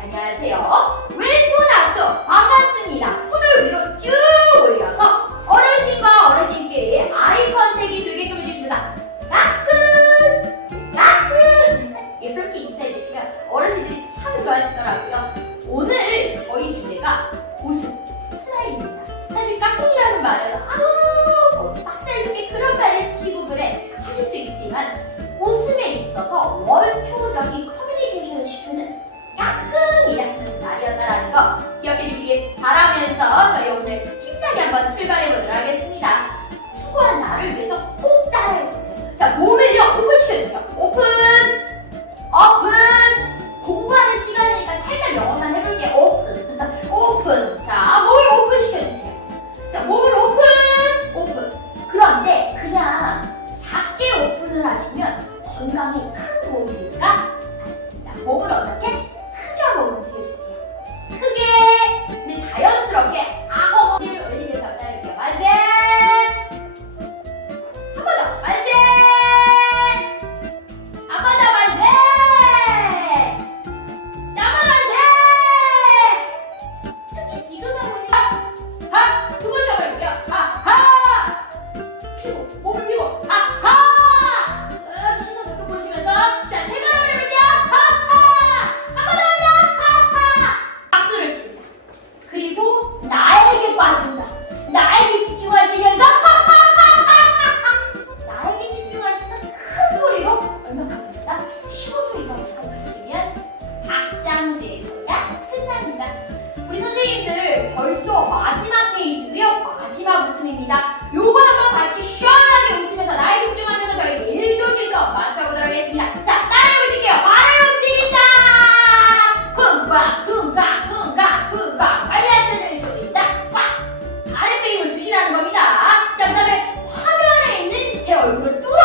안녕하세요. 힘 선생님들 벌써 마지막 페이지고요. 마지막 웃음입니다. 요거 한번 같이 시원하게 웃으면서 나이 집중하면서 저희 1교시 수업 마쳐보도록 하겠습니다. 자, 따라해보실게요. 발을 움직인다. 쿵쾅 쿵쾅 쿵쾅 쿵쾅 발라드를 조인다. 꽉! 아랫배 힘을 주시라는 겁니다. 자, 그 다음에 화면에 있는 제 얼굴을 뚫어